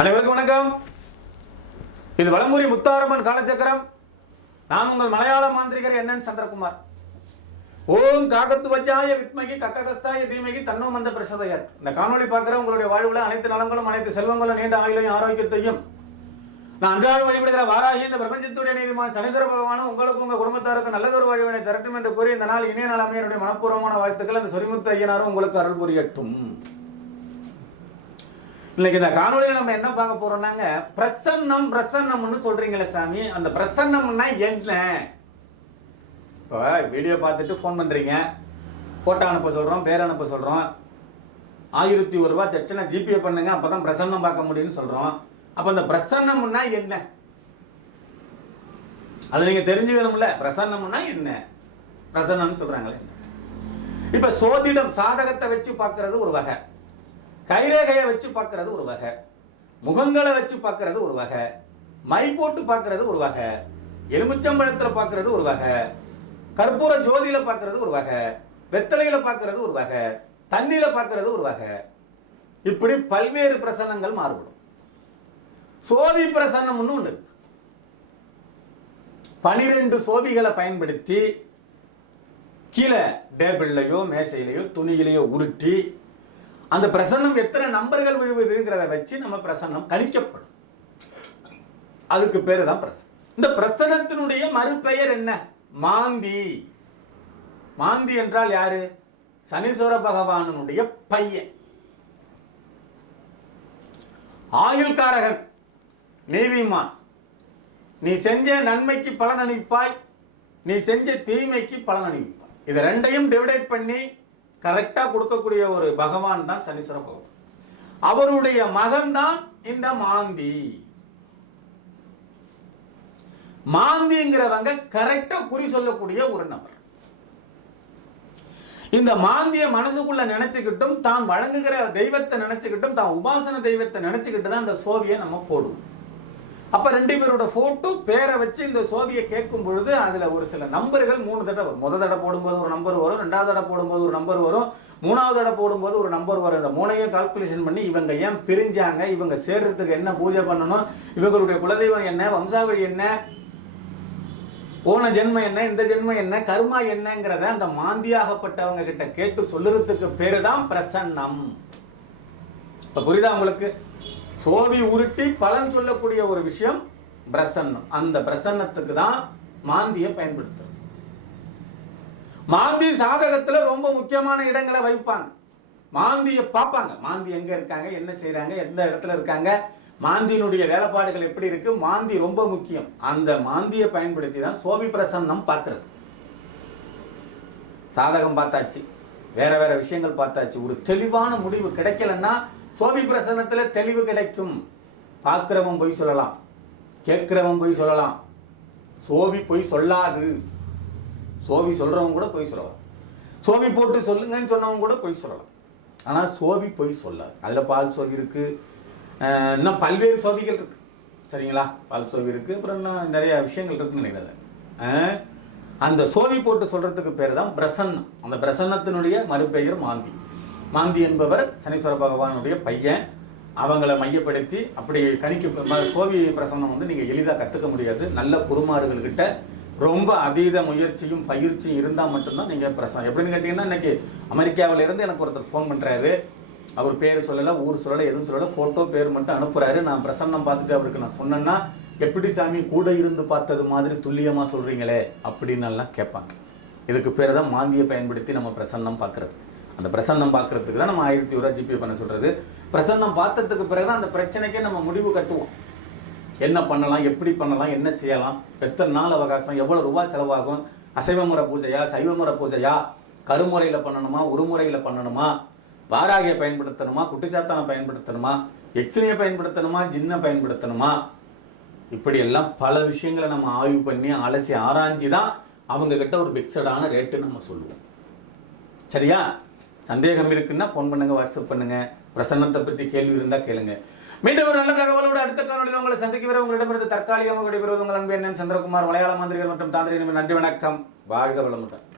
வணக்கம். இது வளமுறை முத்தாரம்மன் காலச்சக்கரம். நான் உங்கள் மலையாள மாந்திரிகர் என்னன் சந்திரகுமார். ஓம் காகத்து வச்சாய வித்மகி கக்ககஸ்தாய தீமகி தன்னோ மந்த பிரசதயத். இந்த காணொலி பார்க்குற உங்களுடைய வாழ்வுல அனைத்து நலங்களும் அனைத்து செல்வங்களும் நீண்ட ஆயுளையும் ஆரோக்கியத்தையும் நான் அன்றாடம் வழிபடுகிற வாராகி இந்த பிரபஞ்சத்துடைய நீதிமான சனிதர பகவானும் உங்களுக்கு உங்கள் குடும்பத்தாருக்கு நல்லதொரு வாழ்வினை திரட்டும் என்று கூறி இந்த நாள் இணைய நாள் அமையருடைய மனப்பூர்வமான வாழ்த்துக்கள். அந்த சொரிமுத்து ஐயனாரும் உங்களுக்கு அருள் புரியட்டும். இன்னைக்கு இந்த காணொலியில் நம்ம என்ன பார்க்க போறோம்னாங்க பிரசன்னம் பிரசன்னம்னு சொல்றீங்களே சாமி. அந்த பிரசன்னம்னா என்ன? இப்போ வீடியோ பார்த்துட்டு ஃபோன் பண்ணுறீங்க ஃபோட்டோ அனுப்ப சொல்கிறோம் பேர் அனுப்ப சொல்கிறோம் ஆயிரத்தி ஒரு ரூபா தட்சணை ஜிபே பண்ணுங்க அப்போ தான் பிரசன்னம் பார்க்க முடியும்னு சொல்கிறோம் அப்போ அந்த பிரசன்னம்னா என்ன? அது நீங்கள் தெரிஞ்சுக்கணும்ல பிரசன்னம்னா என்ன? பிரசன்னம்னு சொல்கிறாங்களே இப்போ சோதிடம் சாதகத்தை வச்சு பார்க்கறது ஒரு வகை. கைரேகையை வச்சு பார்க்கறது ஒரு வகை முகங்களை வச்சு பார்க்கறது ஒரு வகை மை போட்டு பார்க்கறது ஒரு வகை எலுமிச்சம்பழத்தில் பார்க்கறது ஒரு வகை கற்பூர ஜோதியில் பார்க்கறது ஒரு வகை வெத்தலையில் பார்க்கறது ஒரு வகை தண்ணியில் பார்க்கறது ஒரு வகை. இப்படி பல்வேறு பிரசன்னங்கள் மாறுபடும். சோவி பிரசன்னம்னு ஒன்று இருக்கு. பனிரெண்டு சோவிகளை பயன்படுத்தி கீழே டேபிள்லையோ மேசையிலையோ துணியிலையோ உருட்டி அந்த பிரசன்னம் எத்தனை நம்பர்கள் விழுவுதுங்கிறத வச்சு நம்ம பிரசன்னம் கணிக்கப்படும். அதுக்கு பேரு தான் பிரசன்னம். இந்த பிரசனத்தினுடைய மறுபெயர் என்ன? மாந்தி. மாந்தி என்றால் யாரு? சனீஸ்வர பகவானுடைய பையன். ஆயுள்காரகன் நீதிமான். நீ செஞ்ச நன்மைக்கு பலன் அளிப்பாய் நீ செஞ்ச தீமைக்கு பலன் அளிப்பாய் இது ரெண்டையும் டிவைடேட் பண்ணி கரெக்டாக கொடுக்கக்கூடிய ஒரு பகவான் தான் சனீஸ்வர பகவான். அவருடைய மகன் தான் இந்த மாந்தி. மாந்திங்கிறவங்க கரெக்டா குறி சொல்லக்கூடிய ஒரு நபர். இந்த மாந்திய மனசுக்குள்ள நினைச்சுக்கிட்டும் தான் வழங்குகிற தெய்வத்தை நினைச்சுக்கிட்டும் தான் உபாசன தெய்வத்தை நினைச்சுக்கிட்டு தான் இந்த சோவியை நம்ம போடுவோம். அப்போ ரெண்டு பேரோட ஃபோட்டோ பேரை வச்சு இந்த சோவியை கேட்கும் பொழுது அதில் ஒரு சில நம்பர்கள் மூணு தடவை வரும். முதல் தடவை போடும்போது ஒரு நம்பர் வரும் ரெண்டாவது தடவை போடும்போது ஒரு நம்பர் வரும் மூணாவது தடவை போடும்போது ஒரு நம்பர் வரும். இந்த மூணையும் கால்குலேஷன் பண்ணி இவங்க ஏன் பிரிஞ்சாங்க இவங்க சேர்றதுக்கு என்ன பூஜை பண்ணணும் இவங்களுடைய குலதெய்வம் என்ன வம்சாவழி என்ன போன ஜென்மம் என்ன இந்த ஜென்மம் என்ன கர்மா என்னங்கிறத அந்த மாந்தியாகப்பட்டவங்க கிட்ட கேட்டு சொல்லுறதுக்கு பேரு தான் பிரசன்னம். இப்போ புரியுதா உங்களுக்கு? சோதி உருட்டி பலன் சொல்லக்கூடிய ஒரு விஷயம் பிரசன்னம். அந்த பிரசன்னத்துக்கு தான் மாந்தியை பயன்படுத்துறது. மாந்தி சாதகத்தில் ரொம்ப முக்கியமான இடங்களை வைப்பாங்க. மாந்தியை பார்ப்பாங்க. மாந்தி எங்கே இருக்காங்க? என்ன செய்கிறாங்க எந்த இடத்துல இருக்காங்க? மாந்தியினுடைய வேலைப்பாடுகள் எப்படி இருக்கு? மாந்தி ரொம்ப முக்கியம். அந்த மாந்தியை பயன்படுத்தி தான் சோபி பிரசன்னம் பார்க்கறது. சாதகம் பார்த்தாச்சு. வேற வேற விஷயங்கள் பார்த்தாச்சு. ஒரு தெளிவான முடிவு கிடைக்கலன்னா சோபி பிரசன்னத்தில் தெளிவு கிடைக்கும். பார்க்குறவன் பொய் சொல்லலாம். கேட்குறவன் பொய் சொல்லலாம். சோபி பொய் சொல்லாது. சோவி சொல்கிறவங்க கூட பொய் சொல்லலாம். சோவி போட்டு சொல்லுங்கன்னு சொன்னவங்க கூட பொய் சொல்லலாம். ஆனால் சோவி பொய் சொல்லாது. அதில் பால் சோவி இருக்குது இன்னும் பல்வேறு சோபிகள் இருக்குது சரிங்களா? பால் சோவி இருக்கு. அப்புறம் இன்னும் நிறைய விஷயங்கள் இருக்குன்னு நினைக்கிறேன். அந்த சோவி போட்டு சொல்கிறதுக்கு பேர் தான் பிரசன்னம். அந்த பிரசன்னத்தினுடைய மறுபெயர் மாந்தி. மாந்தி என்பவர் சனீஸ்வர பகவானுடைய பையன். அவங்கள மையப்படுத்தி அப்படி கணிக்க ம- சோவி பிரசன்னம் வந்து நீங்கள் எளிதாக கற்றுக்க முடியாது. நல்ல குருமார்கள்கிட்ட ரொம்ப அதீத முயற்சியும் பயிற்சியும் இருந்தால் மட்டும்தான் நீங்கள் பிரசனம். எப்படின்னு கேட்டிங்கன்னா இன்னைக்கு அமெரிக்காவில் இருந்து எனக்கு ஒருத்தர் ஃபோன் பண்ணுறாரு அவர் பேர் சொல்லலை ஊர் சொல்லலை எதுவும் சொல்லலை ஃபோட்டோ பேர் மட்டும் அனுப்புகிறாரு நான் பிரசன்னம் பார்த்துட்டு அவருக்கு நான் சொன்னேன்னா எப்படி சாமி கூட இருந்து பார்த்தது மாதிரி துல்லியமாக சொல்கிறீங்களே அப்படின்னு எல்லாம் கேட்பாங்க. இதுக்கு பேர் தான் மாந்தியை பயன்படுத்தி நம்ம பிரசன்னம் பார்க்குறது. அந்த பிரசன்னம் பார்க்கறதுக்கு தான் நம்ம ஆயிரத்தி ரூபா ஜிபே பண்ண சொல்கிறது பிரசன்னம் பார்த்ததுக்கு பிறகு தான் அந்த பிரச்சனைக்கே நம்ம முடிவு கட்டுவோம். என்ன பண்ணலாம் எப்படி பண்ணலாம் என்ன செய்யலாம் எத்தனை நாள் அவகாசம் எவ்வளோ ரூபாய் செலவாகும் அசைவ முறை பூஜையா சைவ முறை பூஜையா கருமுறையில் பண்ணணுமா உருமுறையில் பண்ணணுமா வாராகியை பயன்படுத்தணுமா குட்டிச்சாத்தானை பயன்படுத்தணுமா எக்ஸினியை பயன்படுத்தணுமா ஜின்னை பயன்படுத்தணுமா இப்படி எல்லாம் பல விஷயங்களை நம்ம ஆய்வு பண்ணி அலசி ஆராய்ஞ்சு தான் அவங்கக்கிட்ட ஒரு பிக்சடான ரேட்டு நம்ம சொல்லுவோம். சரியா? சந்தேகம் இருக்குன்னா ஃபோன் பண்ணுங்க வாட்ஸ்அப் பண்ணுங்க. பிரசன்னத்தை பற்றி கேள்வி இருந்தால் கேளுங்க. மீண்டும் ஒரு நல்ல தகவலோடு அடுத்த காணொலியில் உங்களை சந்திக்க வர உங்களிடமிருந்து தற்காலிகமாக விடைபெறுவது உங்கள் அன்பு என்ன சந்திரகுமார். மலையாள மந்திரிகள் மற்றும் தாந்திரிகள் நன்றி வணக்கம். வாழ்க வளமுடன்.